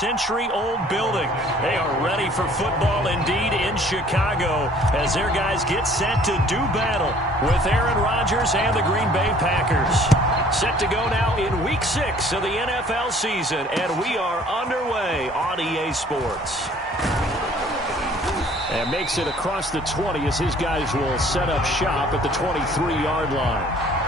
Century-old building. They are ready for football indeed in Chicago as their guys get set to do battle with Aaron Rodgers and the Green Bay Packers. Set to go now in Week 6 of the NFL season, and we are underway on EA Sports. And makes it across the 20 as his guys will set up shop at the 23-yard line.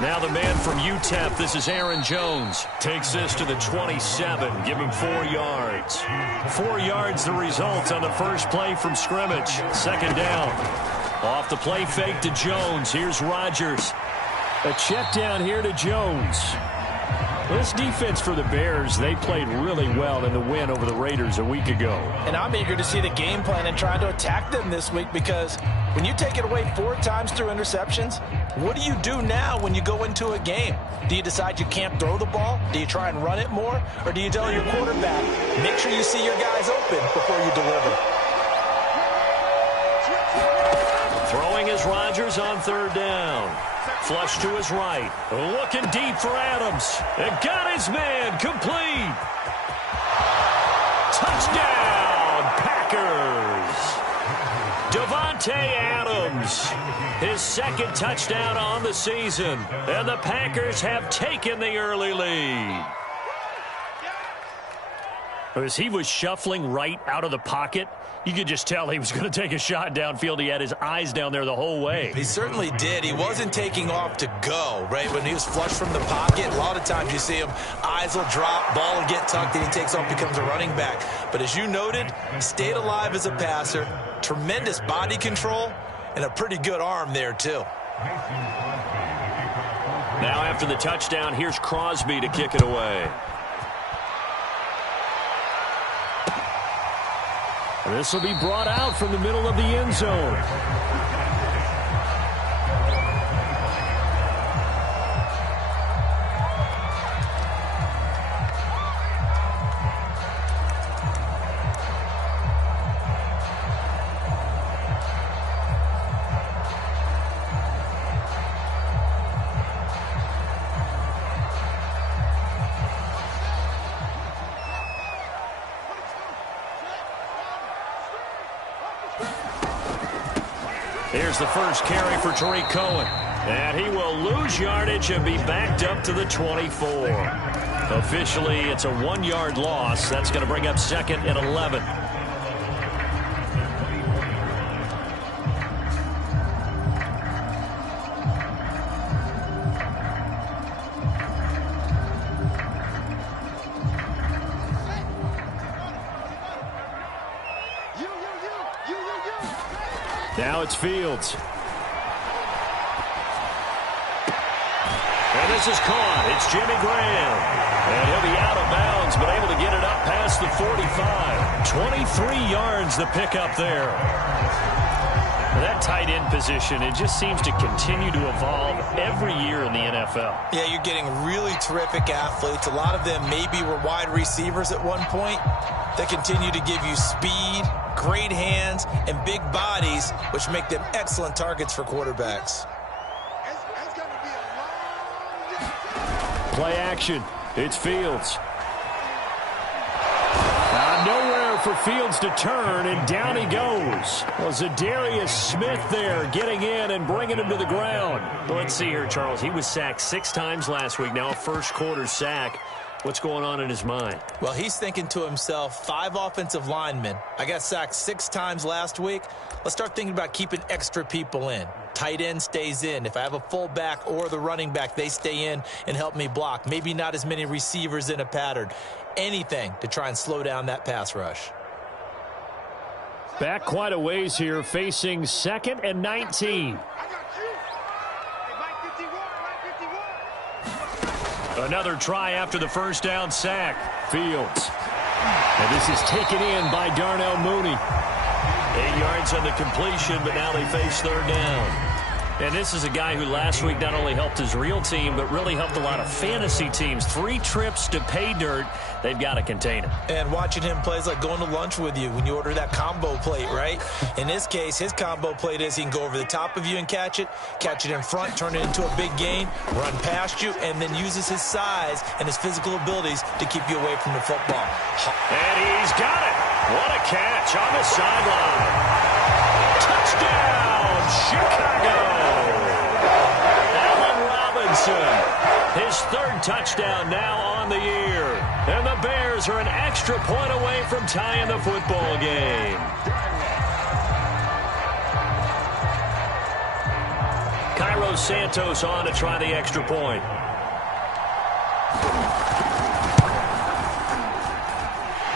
Now the man from UTEP, this is Aaron Jones, takes this to the 27, give him 4 yards. 4 yards the result on the first play from scrimmage. Second down. Off the play fake to Jones. Here's Rodgers. A check down here to Jones. This defense for the Bears, they played really well in the win over the Raiders a week ago. And I'm eager to see the game plan and trying to attack them this week because when you take it away 4 times through interceptions, what do you do now when you go into a game? Do you decide you can't throw the ball? Do you try and run it more? Or do you tell your quarterback, make sure you see your guys open before you deliver? Throwing is Rodgers on third down. Flush to his right. Looking deep for Adams. And got his man complete. Touchdown, Packers. Davante Adams, his second touchdown on the season. And the Packers have taken the early lead. As he was shuffling right out of the pocket, you could just tell he was going to take a shot downfield. He had his eyes down there the whole way. He certainly did. He wasn't taking off to go, right? When he was flushed from the pocket, a lot of times you see him, eyes will drop, ball will get tucked, and he takes off, becomes a running back. But as you noted, stayed alive as a passer, tremendous body control, and a pretty good arm there, too. Now after the touchdown, here's Crosby to kick it away. This will be brought out from the middle of the end zone. Here's the first carry for Tariq Cohen. And he will lose yardage and be backed up to the 24. Officially, it's a 1-yard loss. That's going to bring up second and 11. Now it's Fields. And this is caught. It's Jimmy Graham. And he'll be out of bounds, but able to get it up past the 45. 23 yards the pickup there. That tight end position, it just seems to continue to evolve every year in the NFL. Yeah, you're getting really terrific athletes. A lot of them maybe were wide receivers at one point. They continue to give you speed, great hands, and big bodies, which make them excellent targets for quarterbacks. Play action. It's Fields. Nowhere for Fields to turn, and down he goes. Well, Zadarius Smith there getting in and bringing him to the ground. Well, let's see here, Charles. He was sacked 6 times last week. Now a first-quarter sack. What's going on in his mind? Well, he's thinking to himself, 5 offensive linemen. I got sacked 6 times last week. Let's start thinking about keeping extra people in. Tight end stays in. If I have a fullback or the running back, they stay in and help me block. Maybe not as many receivers in a pattern. Anything to try and slow down that pass rush. Back quite a ways here, facing 2nd and 19. Another try after the first down sack. Fields. And this is taken in by Darnell Mooney. 8 yards on the completion, but now they face third down. And this is a guy who last week not only helped his real team, but really helped a lot of fantasy teams. 3 trips to pay dirt. They've got to contain him. And watching him play is like going to lunch with you when you order that combo plate, right? In this case, his combo plate is he can go over the top of you and catch it in front, turn it into a big gain, run past you, and then uses his size and his physical abilities to keep you away from the football. And he's got it. What a catch on the sideline. Touchdown, Chicago. His 3rd touchdown now on the year. And the Bears are an extra point away from tying the football game. Cairo Santos on to try the extra point.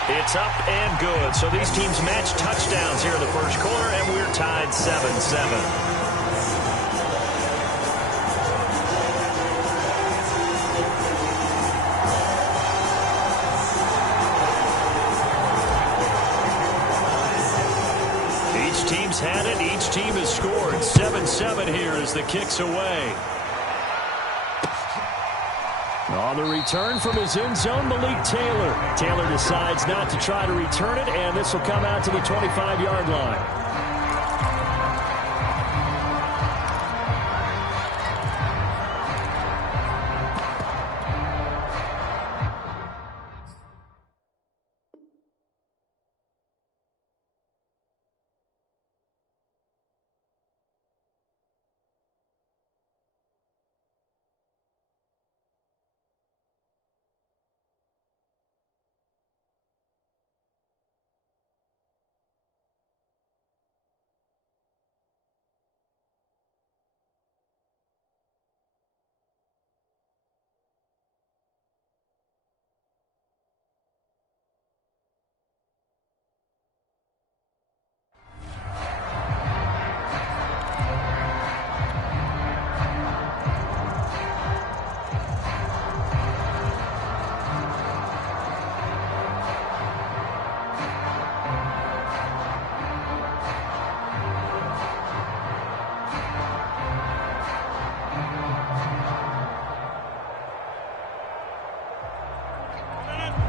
It's up and good. So these teams match touchdowns here in the first quarter, and we're tied 7-7. Had it. Each team has scored. 7-7 here as the kick's away. On the return from his end zone, Malik Taylor. Taylor decides not to try to return it, and this will come out to the 25-yard line.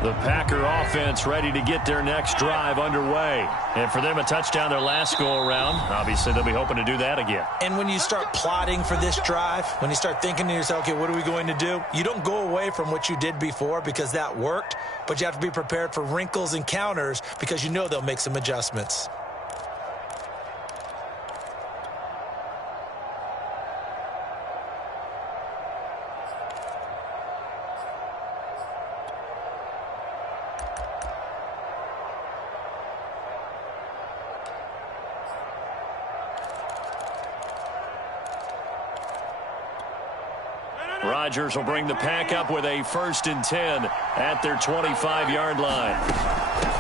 The Packer offense ready to get their next drive underway. And for them, a touchdown their last go-around. Obviously, they'll be hoping to do that again. And when you start plotting for this drive, when you start thinking to yourself, okay, what are we going to do? You don't go away from what you did before because that worked, but you have to be prepared for wrinkles and counters because you know they'll make some adjustments. Rodgers will bring the pack up with a 1st and 10 at their 25-yard line.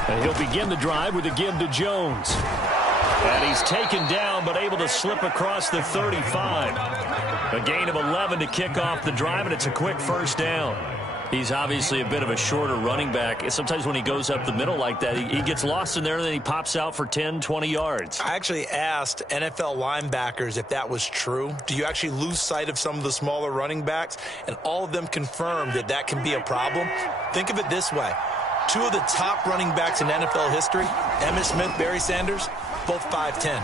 And he'll begin the drive with a give to Jones. And he's taken down but able to slip across the 35. A gain of 11 to kick off the drive, and it's a quick 1st down. He's obviously a bit of a shorter running back. Sometimes when he goes up the middle like that, he gets lost in there, and then he pops out for 10, 20 yards. I actually asked NFL linebackers if that was true. Do you actually lose sight of some of the smaller running backs? And all of them confirmed that that can be a problem. Think of it this way. 2 of the top running backs in NFL history, Emmitt Smith, Barry Sanders, both 5'10".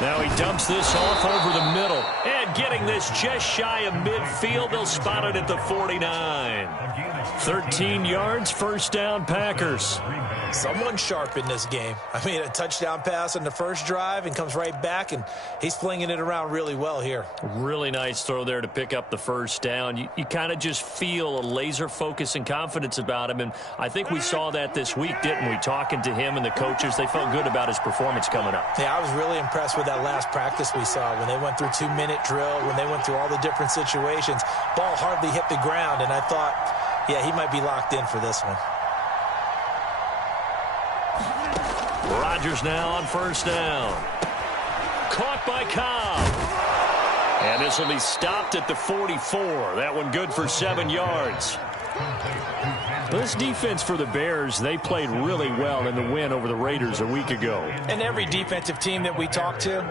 Now he dumps this off over the middle. And getting this just shy of midfield. They'll spot it at the 49. 13 yards, 1st down, Packers. Someone sharp in this game. I mean, a touchdown pass on the first drive and comes right back, and he's flinging it around really well here. Really nice throw there to pick up the 1st down. You kind of just feel a laser focus and confidence about him, and I think we saw that this week, didn't we? Talking to him and the coaches, they felt good about his performance coming up. Yeah, I was really impressed with that last practice we saw when they went through 2-minute drill, when they went through all the different situations. Ball hardly hit the ground, and I thought, yeah, he might be locked in for this one. Rodgers now on 1st down. Caught by Cobb. And this will be stopped at the 44. That one good for 7 yards. This defense for the Bears, they played really well in the win over the Raiders a week ago. And every defensive team that we talk to,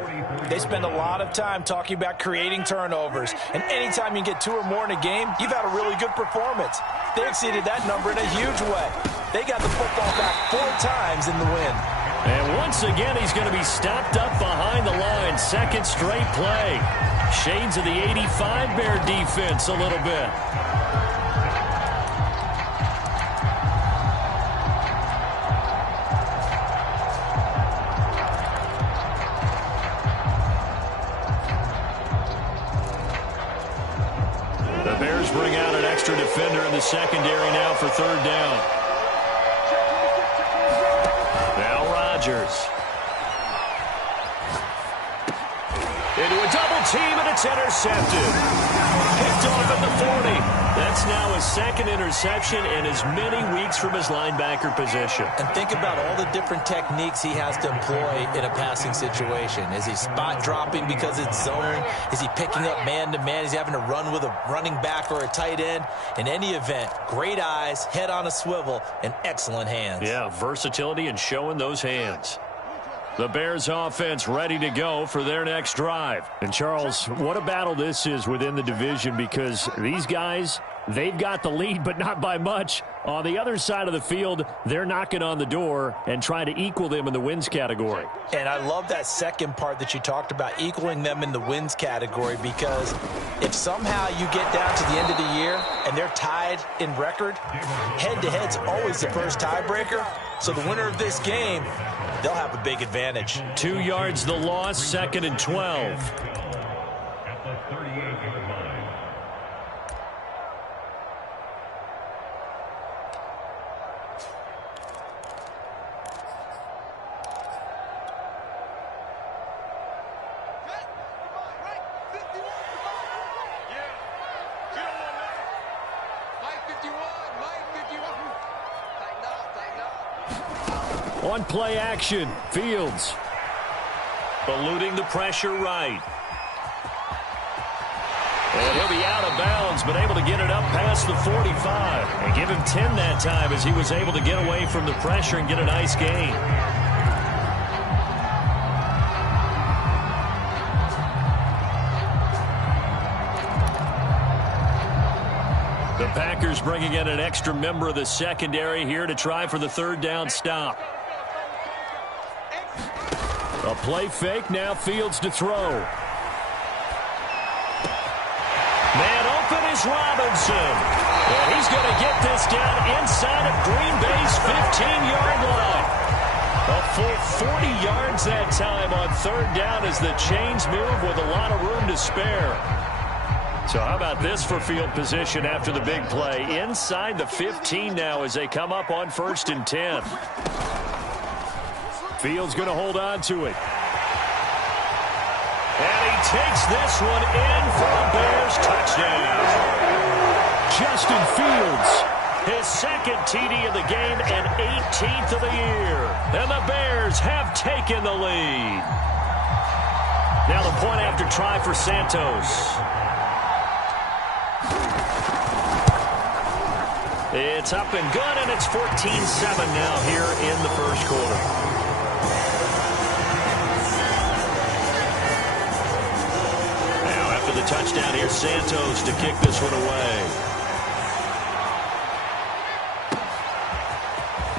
they spend a lot of time talking about creating turnovers. And anytime you get 2 or more in a game, you've had a really good performance. They exceeded that number in a huge way. They got the football back 4 times in the win. And once again, he's going to be stopped up behind the line. Second straight play. Shades of the 85 Bear defense a little bit. The Bears bring out an extra defender in the secondary now for third down. Now Rodgers. Into a double team, and it's intercepted. Picked off at the 40. That's now his second interception in as many weeks from his linebacker position. And think about all the different techniques he has to employ in a passing situation. Is he spot dropping because it's zone? Is he picking up man-to-man? Is he having to run with a running back or a tight end? In any event, great eyes, head on a swivel, and excellent hands. Yeah, versatility and showing those hands. The Bears offense ready to go for their next drive. And Charles, what a battle this is within the division, because these guys, they've got the lead, but not by much. On the other side of the field, they're knocking on the door and trying to equal them in the wins category. And I love that second part that you talked about, equaling them in the wins category, because if somehow you get down to the end of the year and they're tied in record, head-to-head's always the first tiebreaker. So the winner of this game, they'll have a big advantage. 2 yards the loss, 2nd and 12. On play action, Fields. Eluding the pressure right. And he'll be out of bounds, but able to get it up past the 45. And give him 10 that time as he was able to get away from the pressure and get a nice gain. The Packers bringing in an extra member of the secondary here to try for the third down stop. A play fake, now Fields to throw. Man open is Robinson. And he's going to get this down inside of Green Bay's 15-yard line. A full 40 yards that time on third down as the chains move with a lot of room to spare. So how about this for field position after the big play? Inside the 15 now as they come up on 1st and 10. Fields going to hold on to it. And he takes this one in for a Bears touchdown. Justin Fields, his second TD of the game and 18th of the year. And the Bears have taken the lead. Now the point after try for Santos. It's up and good, and it's 14-7 now here in the first quarter. The touchdown here, Santos to kick this one away.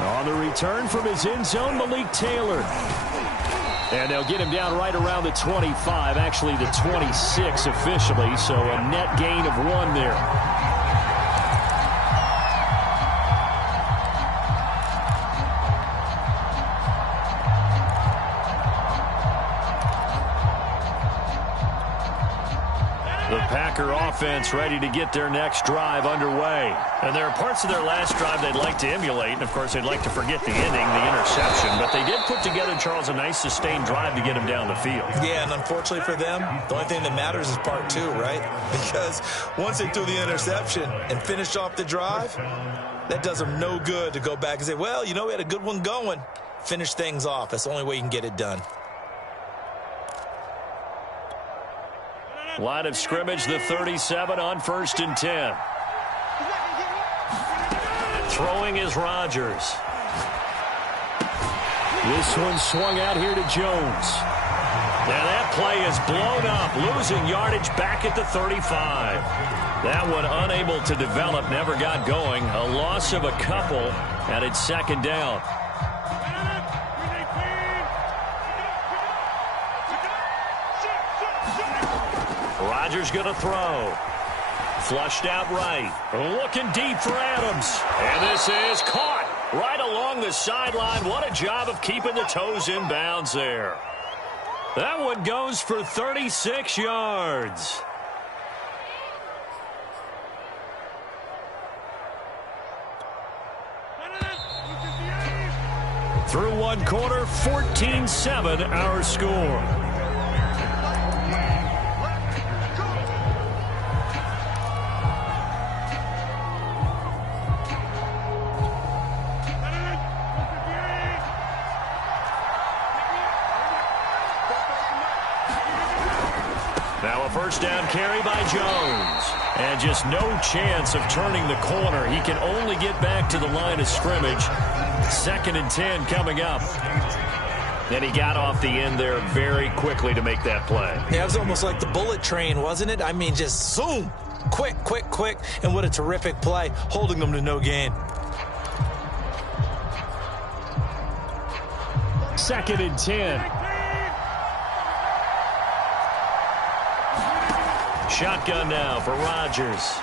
On the return from his end zone, Malik Taylor. And they'll get him down right around the 25, actually the 26 officially, so a net gain of 1 there. The Packer offense ready to get their next drive underway. And there are parts of their last drive they'd like to emulate. And, of course, they'd like to forget the ending, the interception. But they did put together, Charles, a nice sustained drive to get him down the field. Yeah, and unfortunately for them, the only thing that matters is part 2, right? Because once they threw the interception and finished off the drive, that does them no good to go back and say, well, you know, we had a good one going. Finish things off. That's the only way you can get it done. Line of scrimmage, the 37 on 1st and 10. Throwing is Rodgers. This one swung out here to Jones. Now that play is blown up, losing yardage back at the 35. That one unable to develop, never got going. A loss of a couple, and it's second down. Rodgers going to throw. Flushed out right. Looking deep for Adams. And this is caught right along the sideline. What a job of keeping the toes in bounds there. That one goes for 36 yards. Through one quarter, 14-7 our score. Now a first down carry by Jones. And just no chance of turning the corner. He can only get back to the line of scrimmage. 2nd and 10 coming up. Then he got off the end there very quickly to make that play. Yeah, it was almost like the bullet train, wasn't it? I mean, just zoom. Quick, quick, quick. And what a terrific play, holding them to no gain. 2nd and 10. Shotgun now for Rodgers.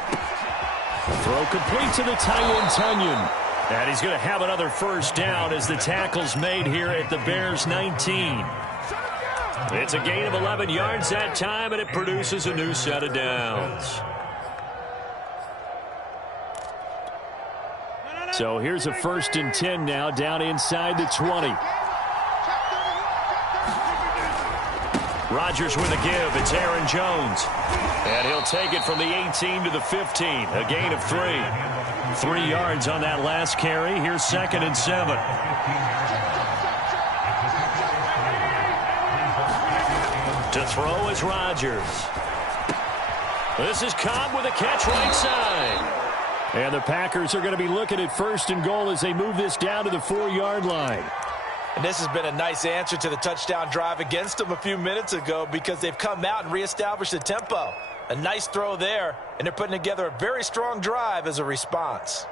Throw complete to the tight end, Tunyon. And he's going to have another first down as the tackle's made here at the Bears' 19. It's a gain of 11 yards that time, and it produces a new set of downs. So here's a 1st and 10 now, down inside the 20. Rodgers with a give. It's Aaron Jones. And he'll take it from the 18 to the 15. A gain of 3. 3 yards on that last carry. Here's 2nd and 7. To throw is Rodgers. This is Cobb with a catch right side. And the Packers are going to be looking at 1st and goal as they move this down to the 4-yard line. And this has been a nice answer to the touchdown drive against them a few minutes ago because they've come out and reestablished the tempo. A nice throw there, and they're putting together a very strong drive as a response.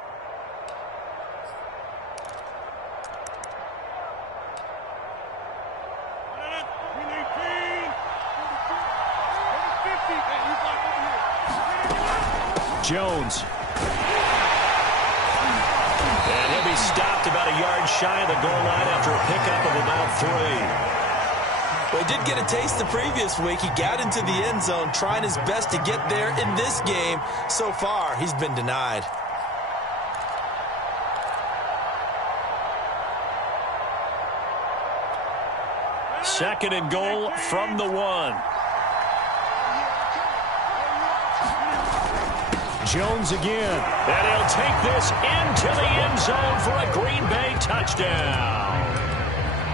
Jones. And he'll be stopped about a yard shy of the goal line after a pickup of about 3. Well, he did get a taste the previous week. He got into the end zone trying his best to get there in this game. So far, he's been denied. Second and goal from the 1. Jones again. And he'll take this into the end zone for a Green Bay touchdown.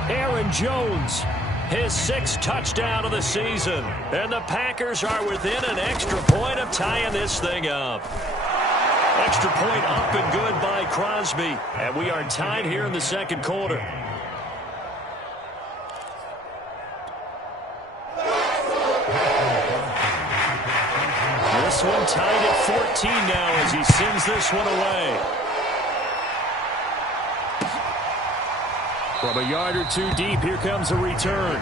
Aaron Jones, his 6th touchdown of the season. And the Packers are within an extra point of tying this thing up. Extra point up and good by Crosby. And we are tied here in the 2nd quarter. This one tied at 14 now as he sends this one away. From a yard or 2 deep, here comes a return.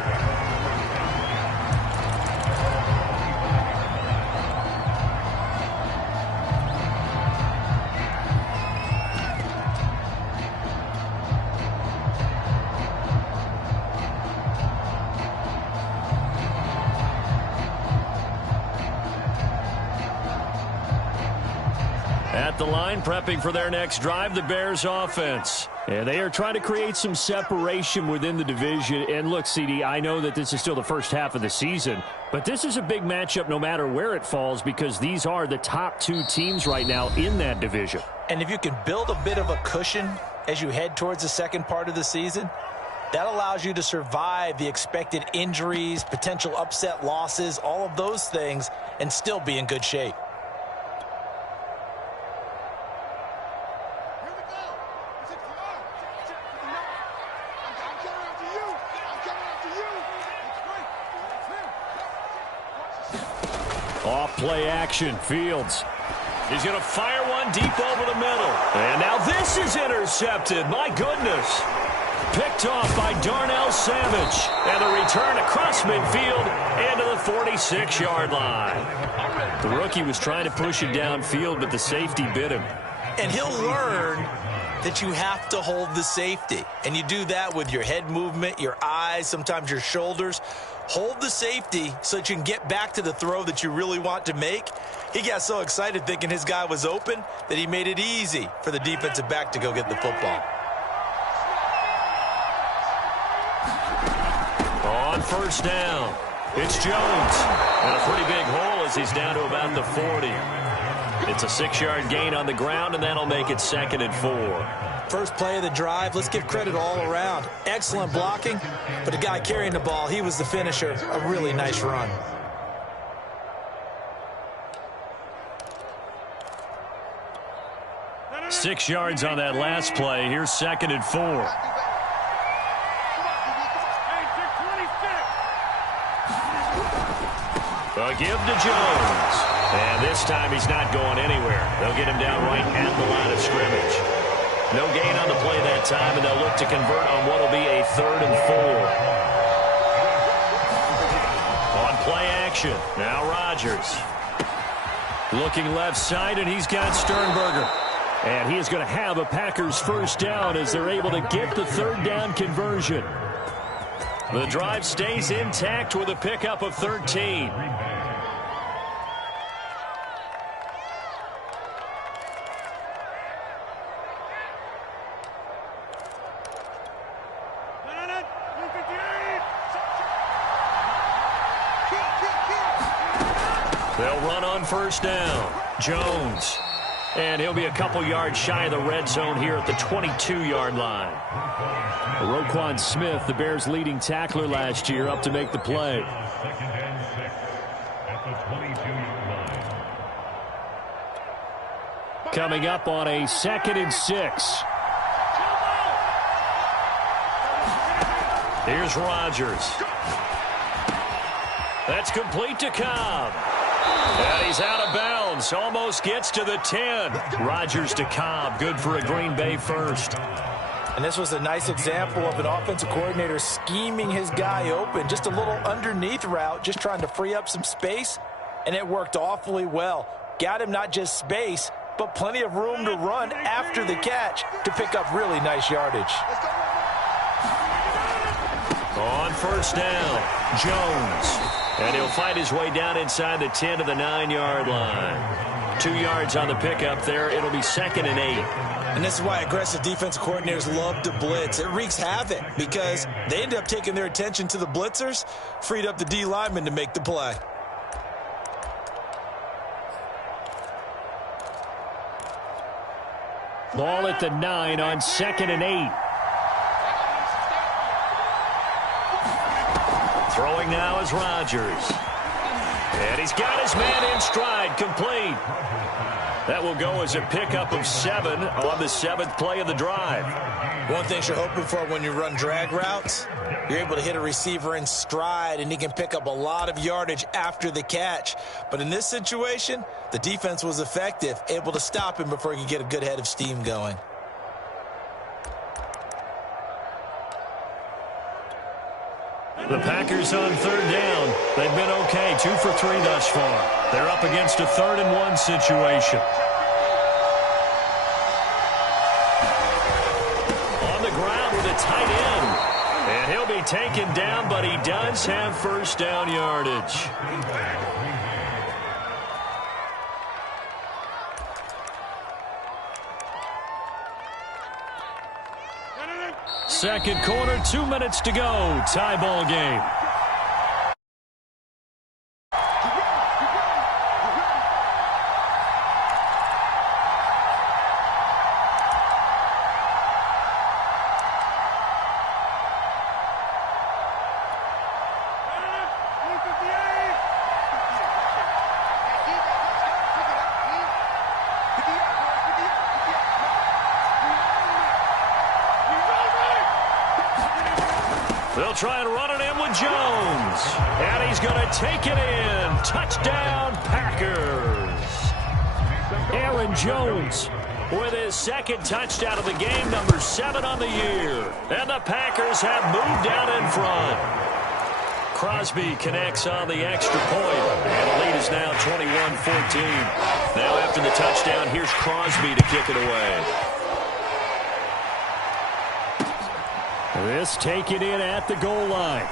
At the line, prepping for their next drive, the Bears offense. And they are trying to create some separation within the division. And look, CD, I know that this is still the first half of the season, but this is a big matchup no matter where it falls because these are the top 2 teams right now in that division. And if you can build a bit of a cushion as you head towards the second part of the season, that allows you to survive the expected injuries, potential upset losses, all of those things, and still be in good shape. Off play action. Fields. He's going to fire one deep over the middle. And now this is intercepted. My goodness. Picked off by Darnell Savage. And the return across midfield into the 46-yard line. The rookie was trying to push it downfield, but the safety bit him. And he'll learn that you have to hold the safety. And you do that with your head movement, your eyes, sometimes your shoulders. Hold the safety so that you can get back to the throw that you really want to make. He got so excited thinking his guy was open that he made it easy for the defensive back to go get the football. On first down, it's Jones. And a pretty big hole as he's down to about the 40. It's a 6-yard gain on the ground, and that'll make it 2nd and 4. First play of the drive, let's give credit all around. Excellent blocking, but the guy carrying the ball, he was the finisher. A really nice run. Six yards on that last play. Here's 2nd and 4. A give to Jones. And this time he's not going anywhere. They'll get him down right at the line of scrimmage. No gain on the play that time, and they'll look to convert on what will be a 3rd and 4. On play action, now Rodgers. Looking left side, and he's got Sternberger. And he is going to have a Packers first down as they're able to get the 3rd down conversion. The drive stays intact with a pickup of 13. They'll run on first down. Jones. And he'll be a couple yards shy of the red zone here at the 22-yard line. Roquan Smith, the Bears' leading tackler last year, up to make the play. Coming up on a 2nd and 6. Here's Rodgers. That's complete to Cobb. And he's out of bounds. Almost gets to the 10. Rodgers to Cobb. Good for a Green Bay first. And this was a nice example of an offensive coordinator scheming his guy open. Just a little underneath route, just trying to free up some space. And it worked awfully well. Got him not just space, but plenty of room to run after the catch to pick up really nice yardage. On first down, Jones. And he'll fight his way down inside the 10 to the 9-yard line. 2 yards on the pickup there. It'll be 2nd and 8. And this is why aggressive defensive coordinators love to blitz. It wreaks havoc because they end up taking their attention to the blitzers, freed up the D lineman to make the play. Ball at the 9 on 2nd and 8. Throwing now is Rodgers. And he's got his man in stride, complete. That will go as a pickup of 7 on the 7th play of the drive. One thing you're hoping for when you run drag routes, you're able to hit a receiver in stride, and he can pick up a lot of yardage after the catch. But in this situation, the defense was effective, able to stop him before he could get a good head of steam going. The Packers on 3rd down. They've been okay, 2 for 3 thus far. They're up against a 3rd and 1 situation. On the ground with a tight end. And he'll be taken down, but he does have first down yardage. Second quarter, 2 minutes to go. Tie ball game. They'll try and run it in with Aaron Jones. And he's going to take it in. Touchdown, Packers. Aaron Jones with his second touchdown of the game, number 7 on the year. And the Packers have moved out in front. Crosby connects on the extra point, and the lead is now 21-14. Now after the touchdown, here's Crosby to kick it away. This taken in at the goal line.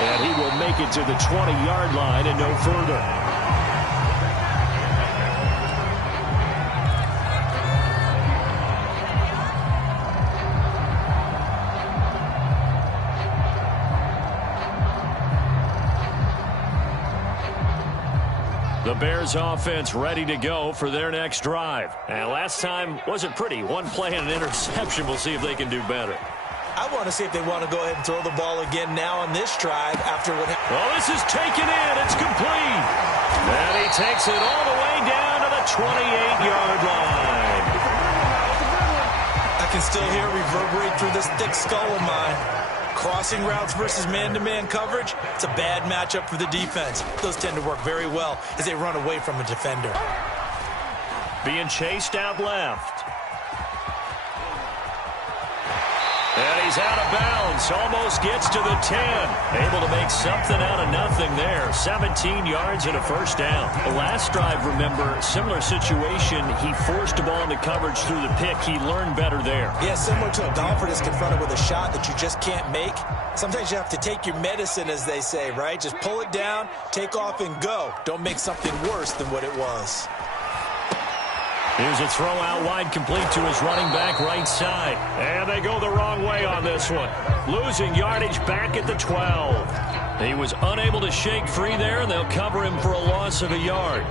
And he will make it to the 20-yard line and no further. The Bears offense ready to go for their next drive. And last time wasn't pretty. One play and an interception. We'll see if they can do better. I want to see if they want to go ahead and throw the ball again now on this drive after what happened. Well, this is taken in. It's complete. And he takes it all the way down to the 28-yard line. I can still hear it reverberate through this thick skull of mine. Crossing routes versus man-to-man coverage, it's a bad matchup for the defense. Those tend to work very well as they run away from a defender. Being chased out left. And he's out of bounds. Almost gets to the 10. Able to make something out of nothing there. 17 yards and a first down. The last drive, remember, similar situation. He forced a ball into coverage through the pick. He learned better there. Yeah, similar to a golfer that's confronted with a shot that you just can't make. Sometimes you have to take your medicine, as they say, right? Just pull it down, take off, and go. Don't make something worse than what it was. Here's a throw out wide, complete to his running back right side. And they go the wrong way on this one. Losing yardage back at the 12. He was unable to shake free there, and they'll cover him for a loss of a yard.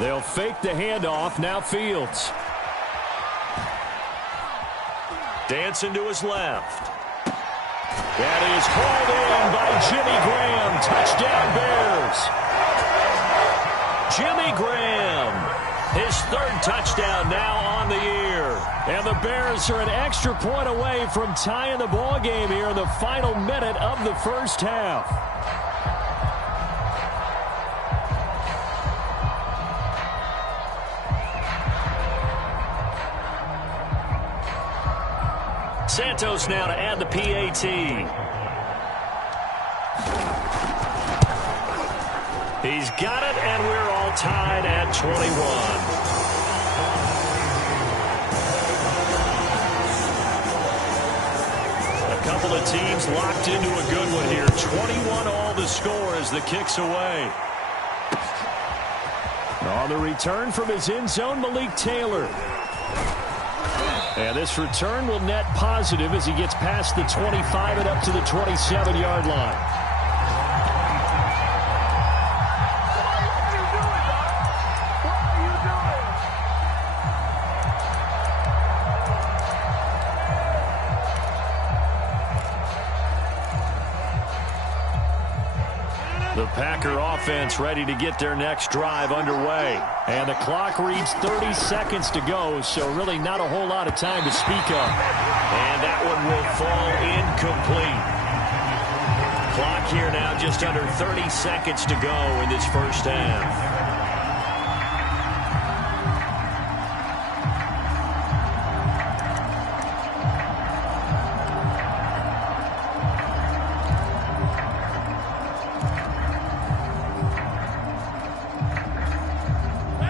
They'll fake the handoff. Now Fields. Dancing to his left. That is called in by Jimmy Graham. Touchdown Bears. Jimmy Graham, his third touchdown now on the year. And the Bears are an extra point away from tying the ball game here in the final minute of the first half. Santos now to add the PAT. He's got it, and we're all tied at 21. A couple of teams locked into a good one here. 21 all the score as the kick's away. On the return from his end zone, Malik Taylor. And this return will net positive as he gets past the 25 and up to the 27-yard line. The Packer offense ready to get their next drive underway. And the clock reads 30 seconds to go, so really not a whole lot of time to speak of. And that one will fall incomplete. Clock here now just under 30 seconds to go in this first half.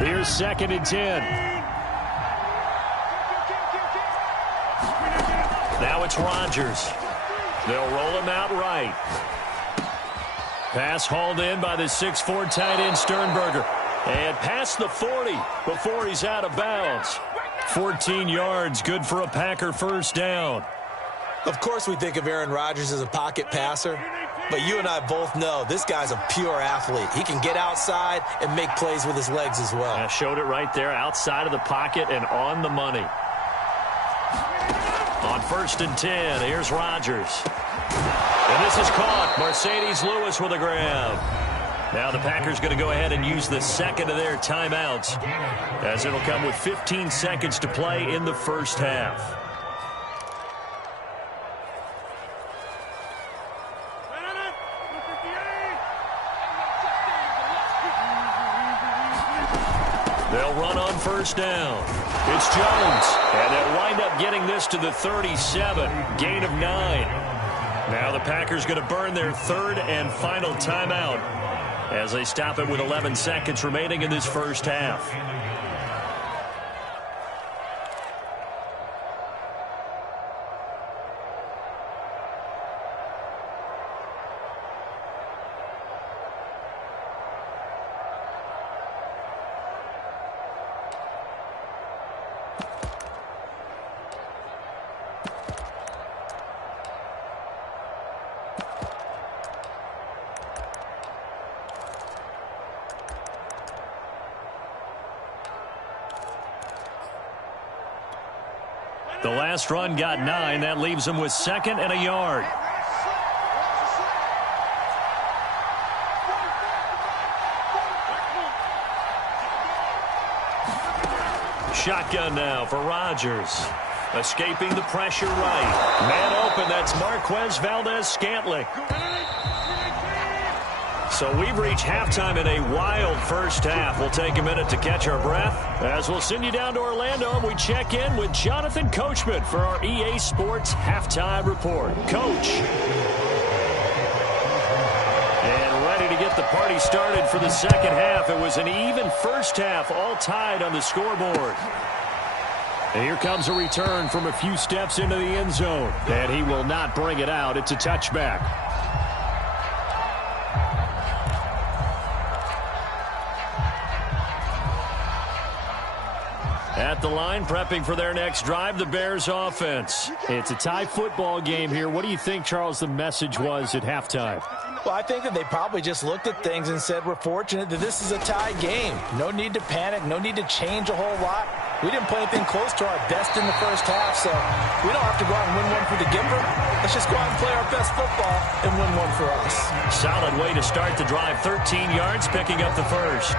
Here's 2nd and 10. Now it's Rodgers. They'll roll him out right. Pass hauled in by the 6'4" tight end Sternberger. And past the 40 before he's out of bounds. 14 yards, good for a Packer first down. Of course we think of Aaron Rodgers as a pocket passer, but you and I both know this guy's a pure athlete. He can get outside and make plays with his legs as well. I showed it right there, outside of the pocket and on the money. On 1st and 10, here's Rodgers. And this is caught. Mercedes Lewis with a grab. Now the Packers going to go ahead and use the second of their timeouts, as it'll come with 15 seconds to play in the first half. They'll run on first down. It's Jones, and they'll wind up getting this to the 37, gain of 9. Now the Packers going to burn their third and final timeout as they stop it with 11 seconds remaining in this first half. The last run got 9. That leaves them with second and a yard. Shotgun now for Rodgers. Escaping the pressure right. Man open, that's Marquez Valdez-Scantling. So we've reached halftime in a wild first half. We'll take a minute to catch our breath as we'll send you down to Orlando and we check in with Jonathan Coachman for our EA Sports Halftime Report. Coach. And ready to get the party started for the second half. It was an even first half, all tied on the scoreboard. And here comes a return from a few steps into the end zone. And he will not bring it out. It's a touchback. At the line, prepping for their next drive, the Bears offense. It's a tie football game here. What do you think, Charles, the message was at halftime? Well, I think that they probably just looked at things and said, we're fortunate that this is a tie game. No need to panic. No need to change a whole lot. We didn't play anything close to our best in the first half, so we don't have to go out and win one for the Gipper. Let's just go out and play our best football and win one for us. Solid way to start the drive. 13 yards, picking up the first.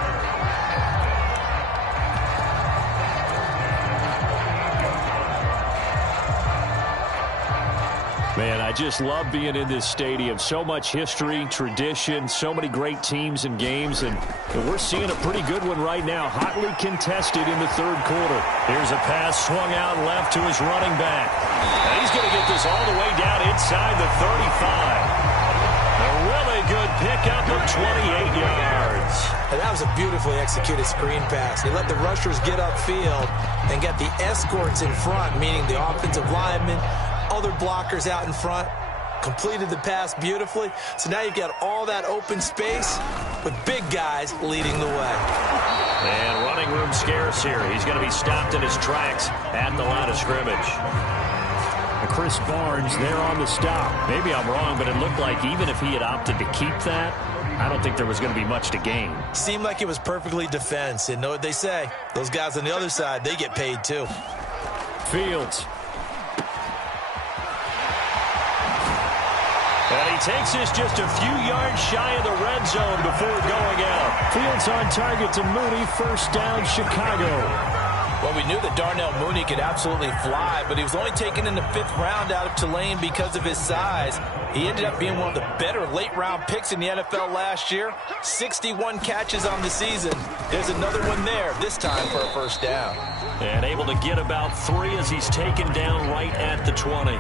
Man, I just love being in this stadium. So much history, tradition, so many great teams and games, and we're seeing a pretty good one right now. Hotly contested in the third quarter. Here's a pass swung out left to his running back. And he's going to get this all the way down inside the 35. A really good pickup of 28 yards. And that was a beautifully executed screen pass. They let the rushers get upfield and get the escorts in front, meaning the offensive linemen, other blockers out in front, completed the pass beautifully. So now you've got all that open space with big guys leading the way. And running room scarce here. He's going to be stopped in his tracks at the line of scrimmage. Chris Barnes there on the stop. Maybe I'm wrong, but it looked like even if he had opted to keep that, I don't think there was going to be much to gain. Seemed like it was perfectly defense. And know what they say? Those guys on the other side, they get paid too. Fields. And he takes this just a few yards shy of the red zone before going out. Fields on target to Mooney. First down, Chicago. Well, we knew that Darnell Mooney could absolutely fly, but he was only taken in the 5th round out of Tulane because of his size. He ended up being one of the better late-round picks in the NFL last year. 61 catches on the season. There's another one there, this time for a first down. And able to get about 3 as he's taken down right at the 20.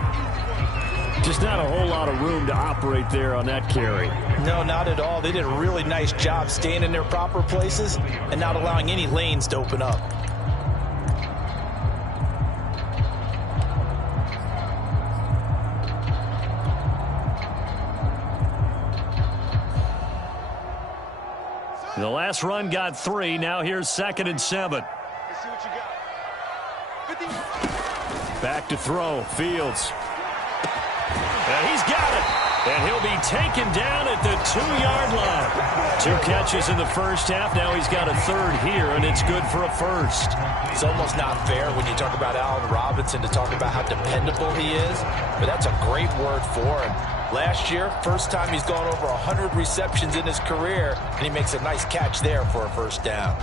Just not a whole lot of room to operate there on that carry. No, not at all. They did a really nice job staying in their proper places and not allowing any lanes to open up. The last run got 3. Now here's 2nd and 7. Let's see what you got. 50. Back to throw. Fields. And he's got it. And he'll be taken down at the 2-yard line. 2 catches in the first half. Now he's got a third here, and it's good for a first. It's almost not fair when you talk about Allen Robinson to talk about how dependable he is, but that's a great word for him. Last year, first time he's gone over 100 receptions in his career, and he makes a nice catch there for a first down.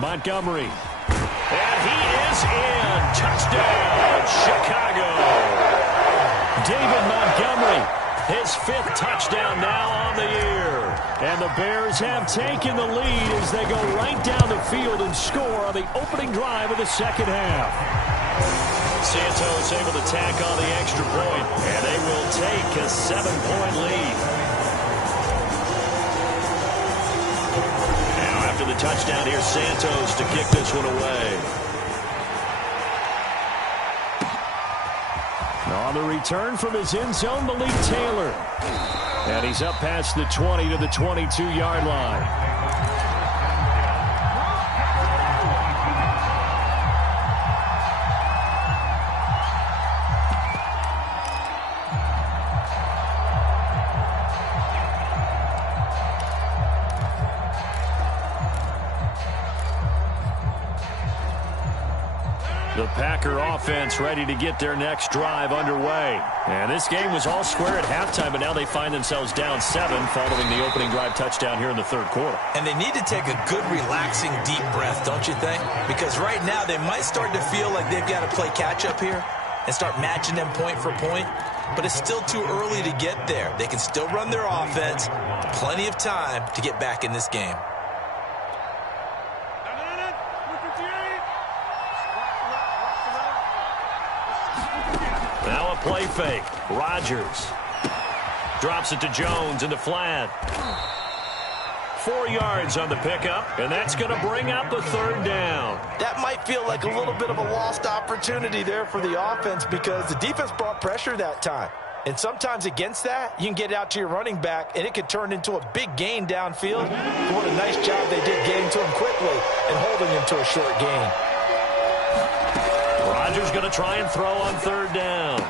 Montgomery. And he is in. Touchdown, Chicago. David Montgomery, his 5th touchdown now on the year. And the Bears have taken the lead as they go right down the field and score on the opening drive of the second half. Santos able to tack on the extra point, and they will take a 7-point lead. After the touchdown, here's Santos to kick this one away. On the return from his end zone, Malik Taylor. And he's up past the 20 to the 22-yard line. The Packer offense ready to get their next drive underway. And this game was all square at halftime, but now they find themselves down 7 following the opening drive touchdown here in the third quarter. And they need to take a good, relaxing, deep breath, don't you think? Because right now they might start to feel like they've got to play catch-up here and start matching them point for point. But it's still too early to get there. They can still run their offense. Plenty of time to get back in this game. Now a play fake. Rodgers drops it to Jones in the flat. 4 yards on the pickup, and that's going to bring up the third down. That might feel like a little bit of a lost opportunity there for the offense because the defense brought pressure that time. And sometimes against that, you can get out to your running back, and it could turn into a big gain downfield. What a nice job they did getting to him quickly and holding him to a short gain. Rodgers going to try and throw on third down.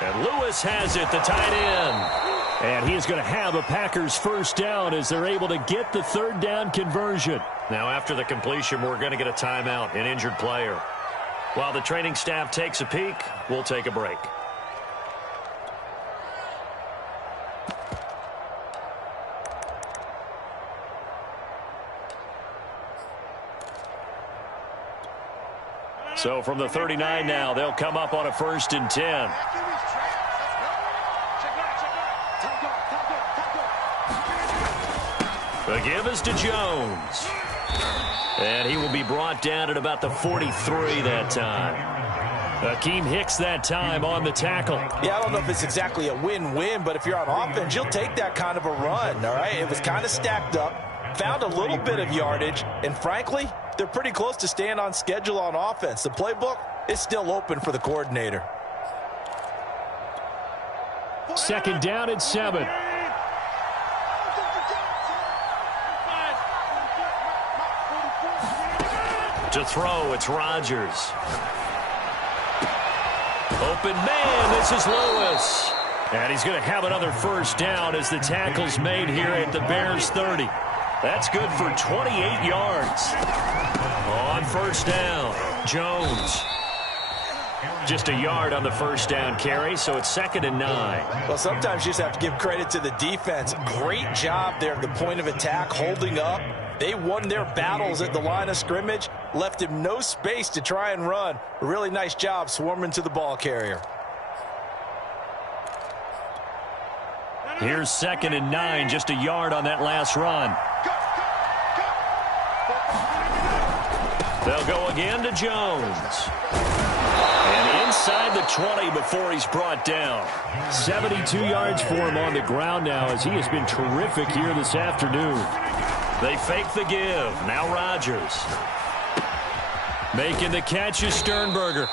And Lewis has it, the tight end. And he's going to have a Packers first down as they're able to get the third down conversion. Now after the completion, we're going to get a timeout, an injured player. While the training staff takes a peek, we'll take a break. So from the 39 now, they'll come up on a 1st and 10. The give is to Jones. And he will be brought down at about the 43 that time. Akeem Hicks that time on the tackle. Yeah, I don't know if it's exactly a win-win, but if you're on offense, you'll take that kind of a run, all right? It was kind of stacked up, found a little bit of yardage, and frankly, they're pretty close to staying on schedule on offense. The playbook is still open for the coordinator. 2nd down and 7. To throw, it's Rodgers. Open man, this is Lewis. And he's going to have another first down as the tackle's made here at the Bears 30. That's good for 28 yards. On first down, Jones. Just a yard on the first down carry, so it's 2nd and 9. Well, sometimes you just have to give credit to the defense. Great job there at the point of attack, holding up. They won their battles at the line of scrimmage, left him no space to try and run. A really nice job swarming to the ball carrier. Here's 2nd and 9, just a yard on that last run. They'll go again to Jones. And inside the 20 before he's brought down. 72 yards for him on the ground now as he has been terrific here this afternoon. They fake the give. Now Rodgers. Making the catch is Sternberger.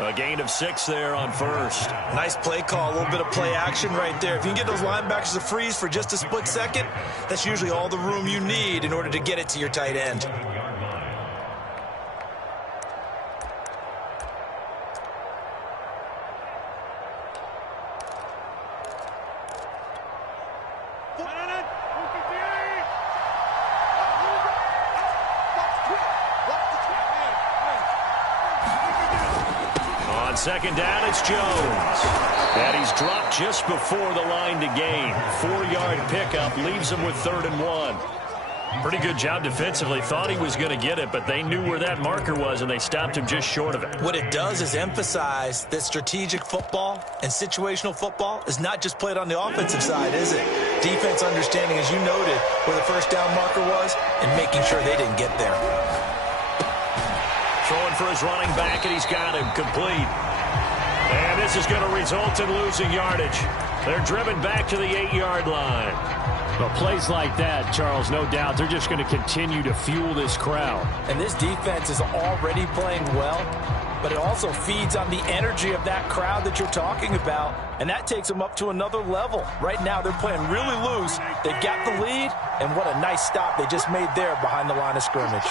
A gain of 6 there on first. Nice play call, a little bit of play action right there. If you can get those linebackers to freeze for just a split second, that's usually all the room you need in order to get it to your tight end. Second down, it's Jones. And he's dropped just before the line to gain. 4-yard pickup leaves him with 3rd and 1. Pretty good job defensively. Thought he was going to get it, but they knew where that marker was, and they stopped him just short of it. What it does is emphasize that strategic football and situational football is not just played on the offensive side, is it? Defense understanding, as you noted, where the first down marker was and making sure they didn't get there. Throwing for his running back, and he's got him complete. And this is going to result in losing yardage. They're driven back to the 8-yard line. Well, plays like that, Charles, no doubt, they're just going to continue to fuel this crowd. And this defense is already playing well, but it also feeds on the energy of that crowd that you're talking about, and that takes them up to another level. Right now, they're playing really loose. They've got the lead, and what a nice stop they just made there behind the line of scrimmage.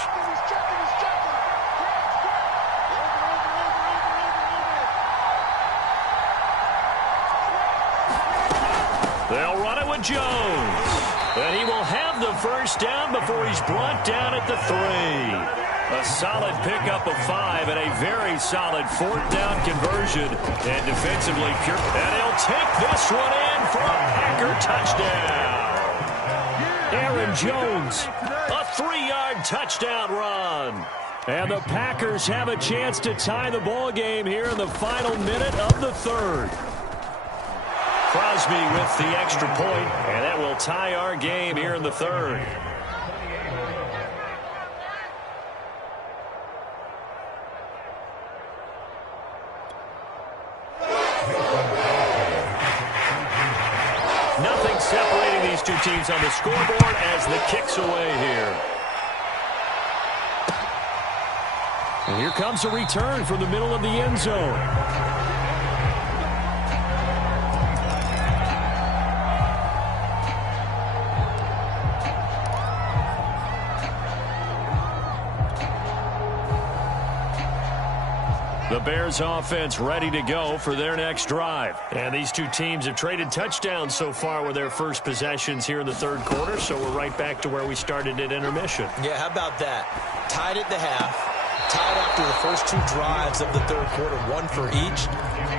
They'll run it with Jones. And he will have the first down before he's brought down at the 3. A solid pickup of 5 and a very solid 4th down conversion. And defensively pure. And he'll take this one in for a Packer touchdown. Aaron Jones, a 3-yard touchdown run. And the Packers have a chance to tie the ball game here in the final minute of the 3rd. Crosby with the extra point, and that will tie our game here in the 3rd. Nothing separating these two teams on the scoreboard as the kick's away here. And here comes a return from the middle of the end zone. The Bears offense ready to go for their next drive. And these two teams have traded touchdowns so far with their first possessions here in the 3rd quarter, so we're right back to where we started at intermission. Yeah, how about that? Tied at the half, tied after the first 2 drives of the 3rd quarter, 1 for each.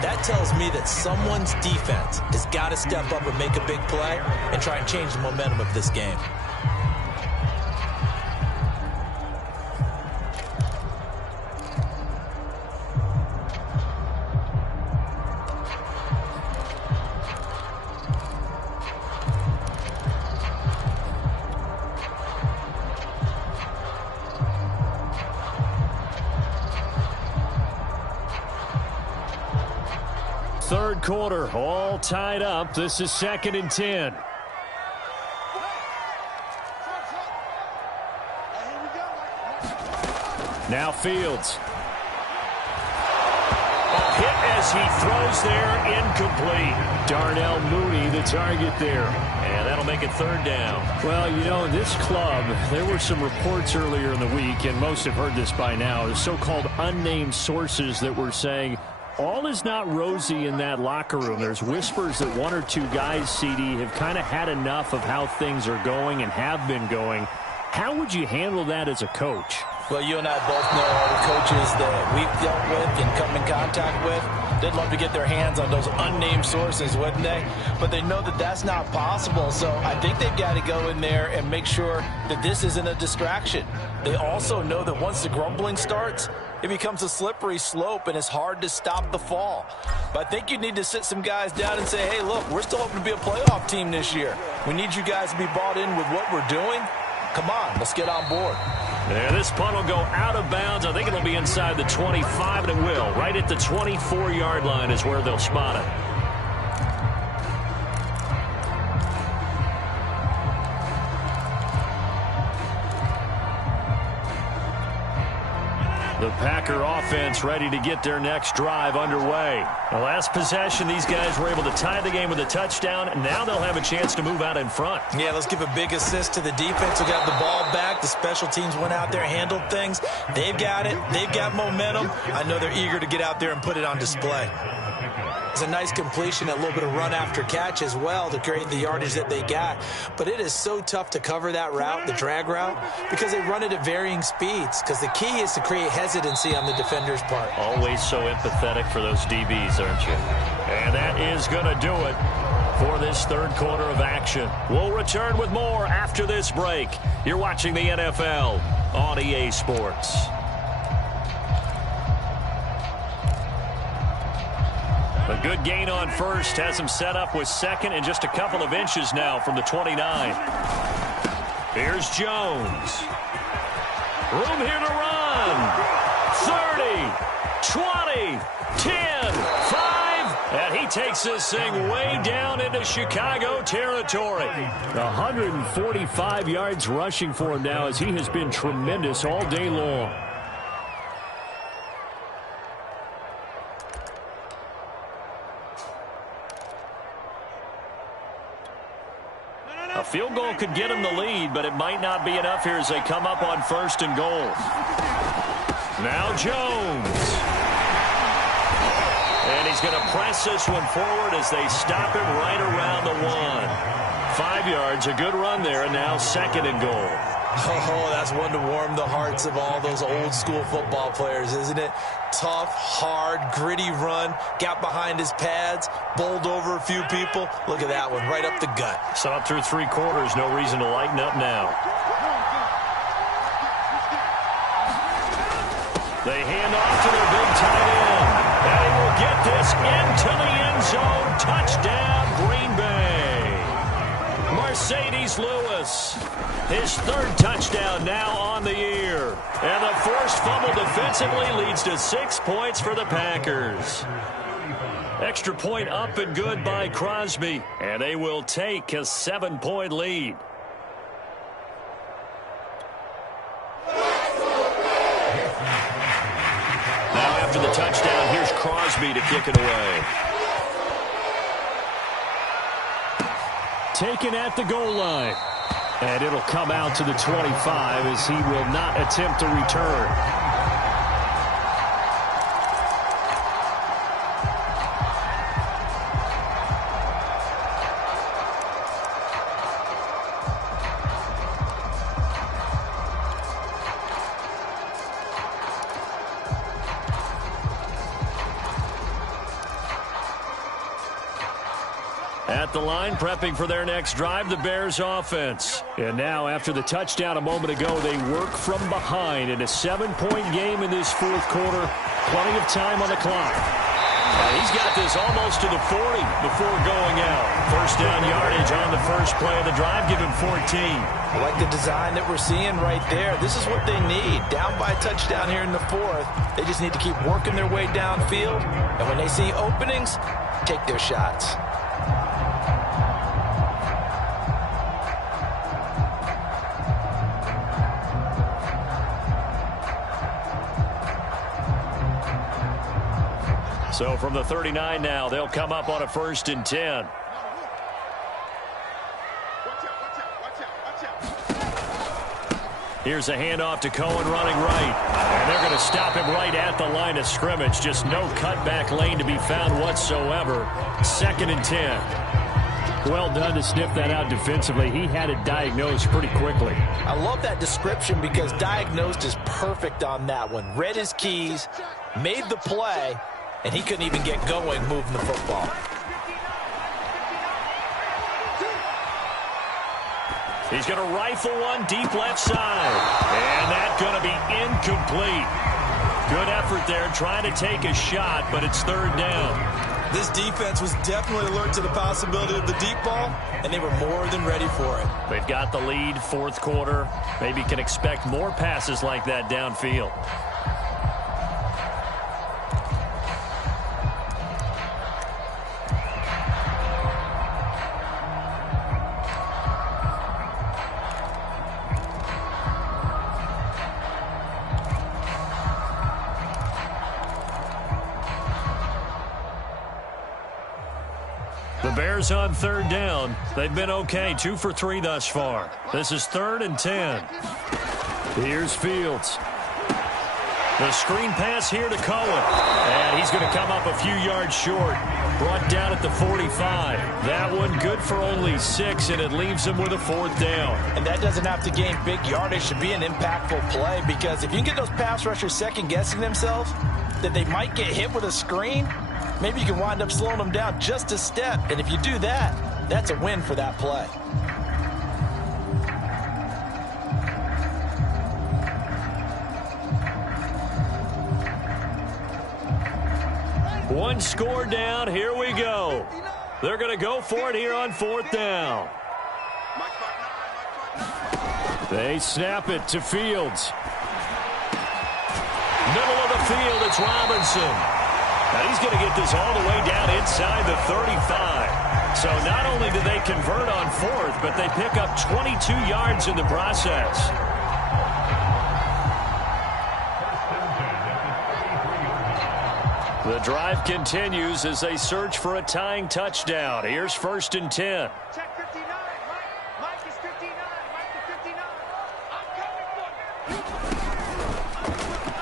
That tells me that someone's defense has got to step up and make a big play and try and change the momentum of this game. Third quarter, all tied up. This is 2nd and 10. Now Fields. A hit as he throws there, incomplete. Darnell Mooney, the target there. And that'll make it 3rd down. Well, you know, this club, there were some reports earlier in the week, and most have heard this by now, the so-called unnamed sources that were saying all is not rosy in that locker room. There's whispers that 1 or 2 guys, CD, have kind of had enough of how things are going and have been going. How would you handle that as a coach? Well, you and I both know all the coaches that we've dealt with and come in contact with. They'd love to get their hands on those unnamed sources, wouldn't they? But they know that that's not possible, so I think they've got to go in there and make sure that this isn't a distraction. They also know that once the grumbling starts, it becomes a slippery slope, and it's hard to stop the fall. But I think you need to sit some guys down and say, hey, look, we're still hoping to be a playoff team this year. We need you guys to be bought in with what we're doing. Come on, let's get on board. Yeah, this punt will go out of bounds. I think it'll be inside the 25, and it will. Right at the 24-yard line is where they'll spot it. The Packer offense ready to get their next drive underway. The last possession, these guys were able to tie the game with a touchdown. Now they'll have a chance to move out in front. Yeah, let's give a big assist to the defense who got the ball back. The special teams went out there, handled things. They've got it. They've got momentum. I know they're eager to get out there and put it on display. It's a nice completion, a little bit of run after catch as well to create the yardage that they got. But it is so tough to cover that route, the drag route, because they run it at varying speeds. Because the key is to create hesitancy on the defender's part. Always so empathetic for those DBs, aren't you? And that is going to do it for this third quarter of action. We'll return with more after this break. You're watching the NFL on EA Sports. A good gain on first has him set up with second and just a couple of inches now from the 29. Here's Jones. Room here to run. 30, 20, 10, 5. And he takes this thing way down into Chicago territory. 145 yards rushing for him now as he has been tremendous all day long. A field goal could get him the lead, but it might not be enough here as they come up on 1st and goal. Now Jones. And he's going to press this one forward as they stop him right around the 1. 5 yards, a good run there, and now 2nd and goal. Oh, that's one to warm the hearts of all those old school football players, isn't it? Tough, hard, gritty run, got behind his pads, bowled over a few people. Look at that one, right up the gut. Saw it through 3 quarters, no reason to lighten up now. They hand off to their big tight end, and he will get this into the end zone. Touchdown, Green Bay. Mercedes Lewis, his 3rd touchdown now on the year. And the forced fumble defensively leads to 6 points for the Packers. Extra point up and good by Crosby, and they will take a 7-point lead. Now after the touchdown, here's Crosby to kick it away. Taken at the goal line. And it'll come out to the 25 as he will not attempt to return. At the line, prepping for their next drive, the Bears offense. And now, after the touchdown a moment ago, they work from behind in a 7-point game in this 4th quarter. Plenty of time on the clock. He's got this almost to the 40 before going out. 1st down yardage on the first play of the drive. Give him 14. I like the design that we're seeing right there. This is what they need. Down by a touchdown here in the 4th. They just need to keep working their way downfield. And when they see openings, take their shots. So from the 39 now, they'll come up on a 1st and 10. Here's a handoff to Cohen running right. And they're going to stop him right at the line of scrimmage. Just no cutback lane to be found whatsoever. 2nd and 10. Well done to sniff that out defensively. He had it diagnosed pretty quickly. I love that description because diagnosed is perfect on that one. Read his keys, made the play, and he couldn't even get going moving the football. He's going to rifle one deep left side. And that's going to be incomplete. Good effort there trying to take a shot, but it's 3rd down. This defense was definitely alert to the possibility of the deep ball, and they were more than ready for it. They've got the lead, 4th quarter. Maybe can expect more passes like that downfield. The Bears on third down. They've been okay, 2 for 3 thus far. This is 3rd and 10. Here's Fields. The screen pass here to Cohen. And he's going to come up a few yards short. Brought down at the 45. That one good for only 6, and it leaves him with a 4th down. And that doesn't have to gain big yardage to be an impactful play, because if you can get those pass rushers second-guessing themselves that they might get hit with a screen, maybe you can wind up slowing them down just a step. And if you do that, that's a win for that play. One score down. Here we go. They're going to go for it here on 4th down. They snap it to Fields. Middle of the field, it's Robinson. And he's going to get this all the way down inside the 35. So not only did they convert on 4th, but they pick up 22 yards in the process. The drive continues as they search for a tying touchdown. Here's 1st and 10. Check 59. Mike is 59. Mike is 59. I'm coming for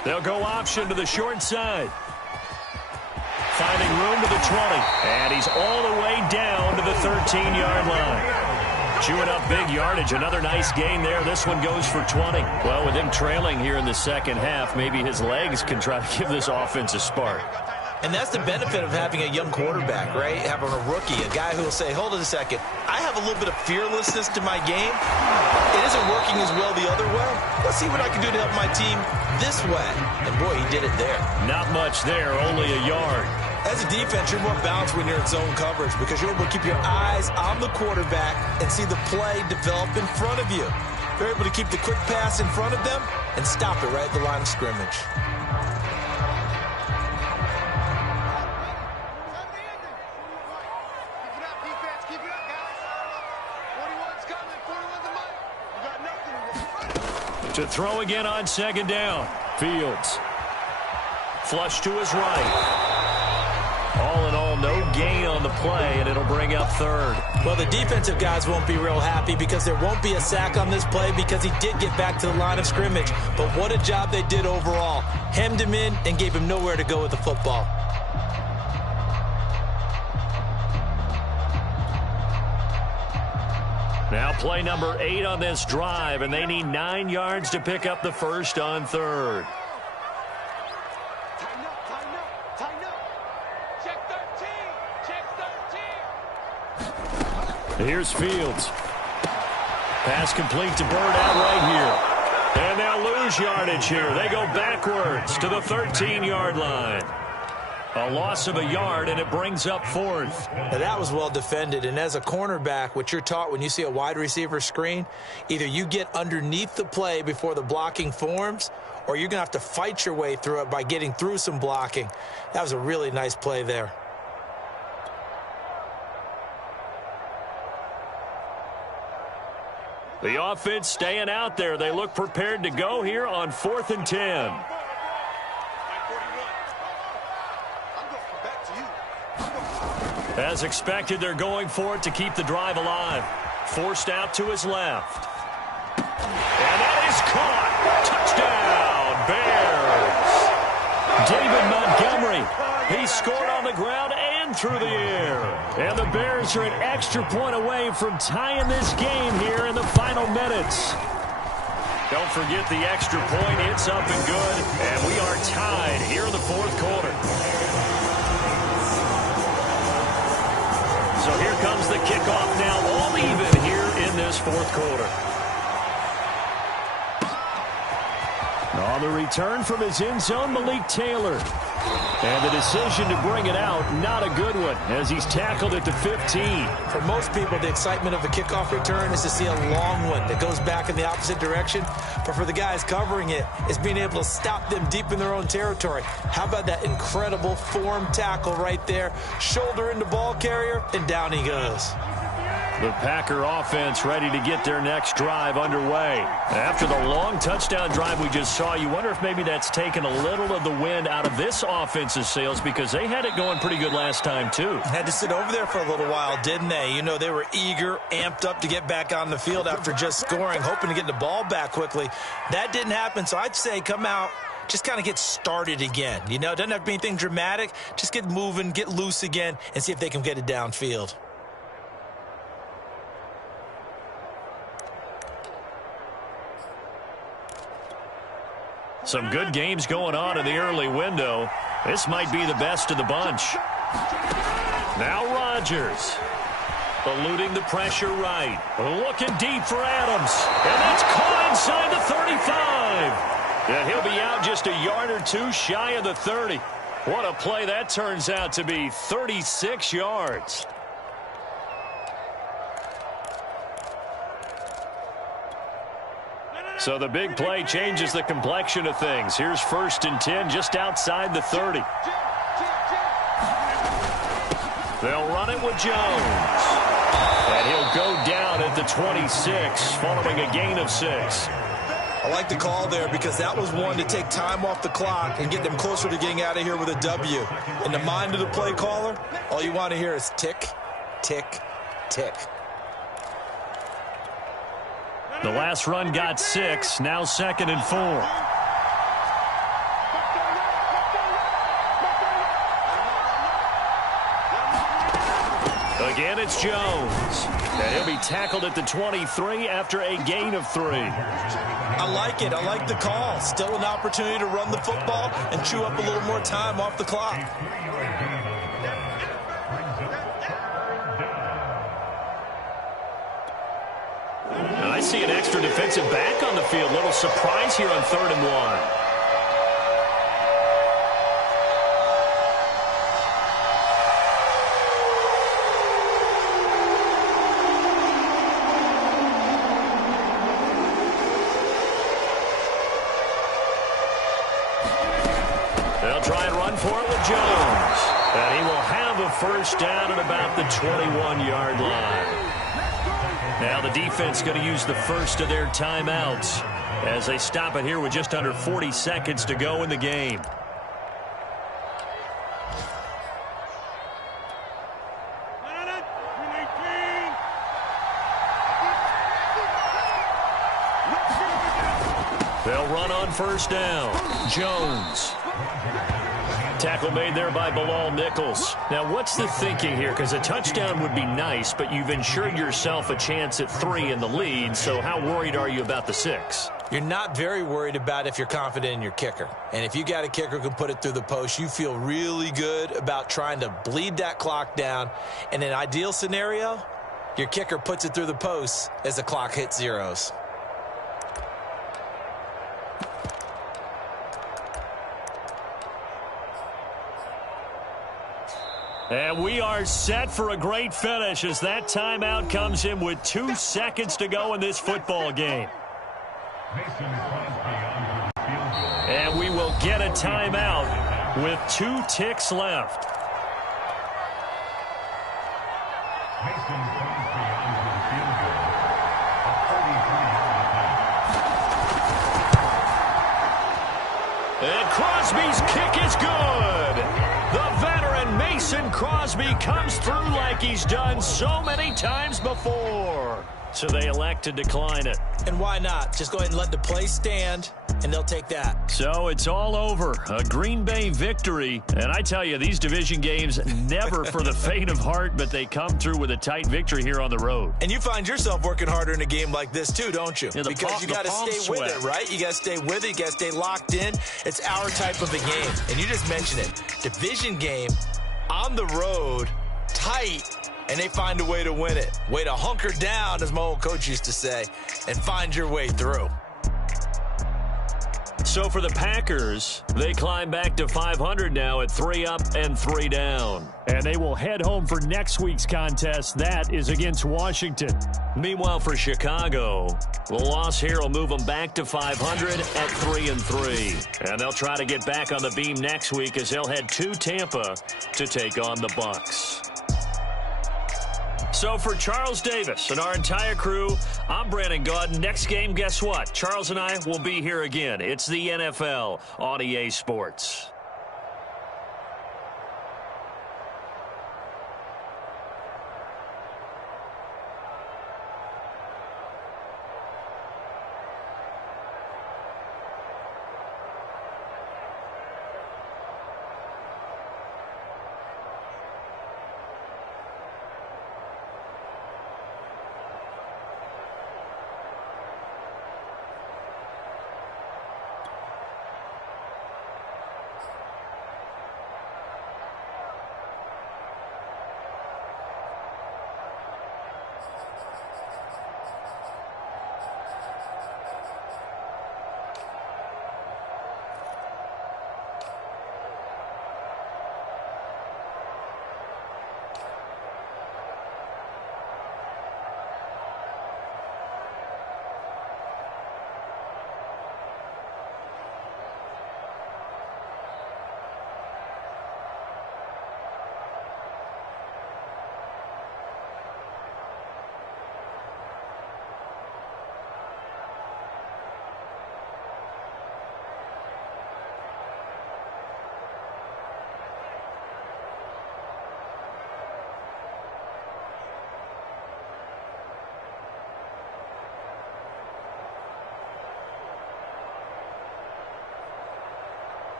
you. They'll go option to the short side. Finding room to the 20. And he's all the way down to the 13-yard line. Chewing up big yardage. Another nice gain there. This one goes for 20. Well, with him trailing here in the second half, maybe his legs can try to give this offense a spark. And that's the benefit of having a young quarterback, right? Having a rookie, a guy who will say, hold it a second, I have a little bit of fearlessness to my game. It isn't working as well the other way. Let's see what I can do to help my team this way. And, boy, he did it there. Not much there, only a yard. As a defense, you're more balanced when you're in zone coverage because you're able to keep your eyes on the quarterback and see the play develop in front of you. You're able to keep the quick pass in front of them and stop it right at the line of scrimmage. To throw again on 2nd down. Fields. Flush to his right. All in all, no gain on the play, and it'll bring up 3rd. Well, the defensive guys won't be real happy because there won't be a sack on this play because he did get back to the line of scrimmage. But what a job they did overall. Hemmed him in and gave him nowhere to go with the football. Now play number 8 on this drive, and they need 9 yards to pick up the first on 3rd. Tighten up. Check 13. Here's Fields. Pass complete to Bird out right here. And they'll lose yardage here. They go backwards to the 13-yard line. A loss of a yard, and it brings up 4th. Now, that was well defended, and as a cornerback, what you're taught when you see a wide receiver screen, either you get underneath the play before the blocking forms, or you're going to have to fight your way through it by getting through some blocking. That was a really nice play there. The offense staying out there. They look prepared to go here on 4th and 10. As expected, they're going for it to keep the drive alive. Forced out to his left. And that is caught. Touchdown, Bears. David Montgomery. He scored on the ground and through the air. And the Bears are an extra point away from tying this game here in the final minutes. Don't forget the extra point. It's up and good. And we are tied here in the 4th quarter. So here comes the kickoff now, all even here in this 4th quarter. On the return from his end zone, Malik Taylor. And the decision to bring it out, not a good one, as he's tackled at the 15. For most people, the excitement of a kickoff return is to see a long one that goes back in the opposite direction. But for the guys covering it, it's being able to stop them deep in their own territory. How about that incredible form tackle right there? Shoulder into ball carrier, and down he goes. The Packer offense ready to get their next drive underway. After the long touchdown drive we just saw, you wonder if maybe that's taken a little of the wind out of this offense's sails because they had it going pretty good last time too. Had to sit over there for a little while, didn't they? You know, they were eager, amped up to get back on the field after just scoring, hoping to get the ball back quickly. That didn't happen, so I'd say come out, just kind of get started again. You know, it doesn't have to be anything dramatic. Just get moving, get loose again, and see if they can get it downfield. Some good games going on in the early window. This might be the best of the bunch. Now Rodgers. Eluding the pressure right. Looking deep for Adams. And that's caught inside the 35. And he'll be out just a yard or two shy of the 30. What a play that turns out to be. 36 yards. So the big play changes the complexion of things. Here's 1st and 10 just outside the 30. They'll run it with Jones. And he'll go down at the 26 following a gain of 6. I like the call there because that was one to take time off the clock and get them closer to getting out of here with a W. In the mind of the play caller, all you want to hear is tick, tick, tick. The last run got 6, now 2nd and 4. Again, it's Jones. And he'll be tackled at the 23 after a gain of 3. I like it. I like the call. Still an opportunity to run the football and chew up a little more time off the clock. I see an extra defensive back on the field. Little surprise here on 3rd and 1. They'll try and run for it with Jones. And he will have a 1st down at about the 21-yard line. Now the defense going to use the first of their timeouts as they stop it here with just under 40 seconds to go in the game. They'll run on 1st down. Jones. Tackle made there by Bilal Nichols. Now, what's the thinking here? Because a touchdown would be nice, but you've ensured yourself a chance at 3 in the lead, so how worried are you about the 6? You're not very worried about if you're confident in your kicker. And if you got a kicker who can put it through the post, you feel really good about trying to bleed that clock down. In an ideal scenario, your kicker puts it through the post as the clock hits zeros. And we are set for a great finish as that timeout comes in with 2 seconds to go in this football game. And we will get a timeout with 2 ticks left. And Crosby's kick is good. The veteran Mason Crosby comes through like he's done so many times before. So they elect to decline it. And why not? Just go ahead and let the play stand, and they'll take that. So it's all over. A Green Bay victory. And I tell you, these division games, never for the faint of heart, but they come through with a tight victory here on the road. And you find yourself working harder in a game like this, too, don't you? Yeah, because you got to stay with it, right? You got to stay with it. You got to stay locked in. It's our type of a game. And you just mentioned it. Division game, on the road, tight. And they find a way to win it. Way to hunker down, as my old coach used to say, and find your way through. So for the Packers, they climb back to 500 now at 3 up and 3 down. And they will head home for next week's contest. That is against Washington. Meanwhile, for Chicago, the loss here will move them back to 500 at 3 and 3. And they'll try to get back on the beam next week as they'll head to Tampa to take on the Bucs. So for Charles Davis and our entire crew, I'm Brandon Gaudin. Next game, guess what? Charles and I will be here again. It's the NFL on EA Sports.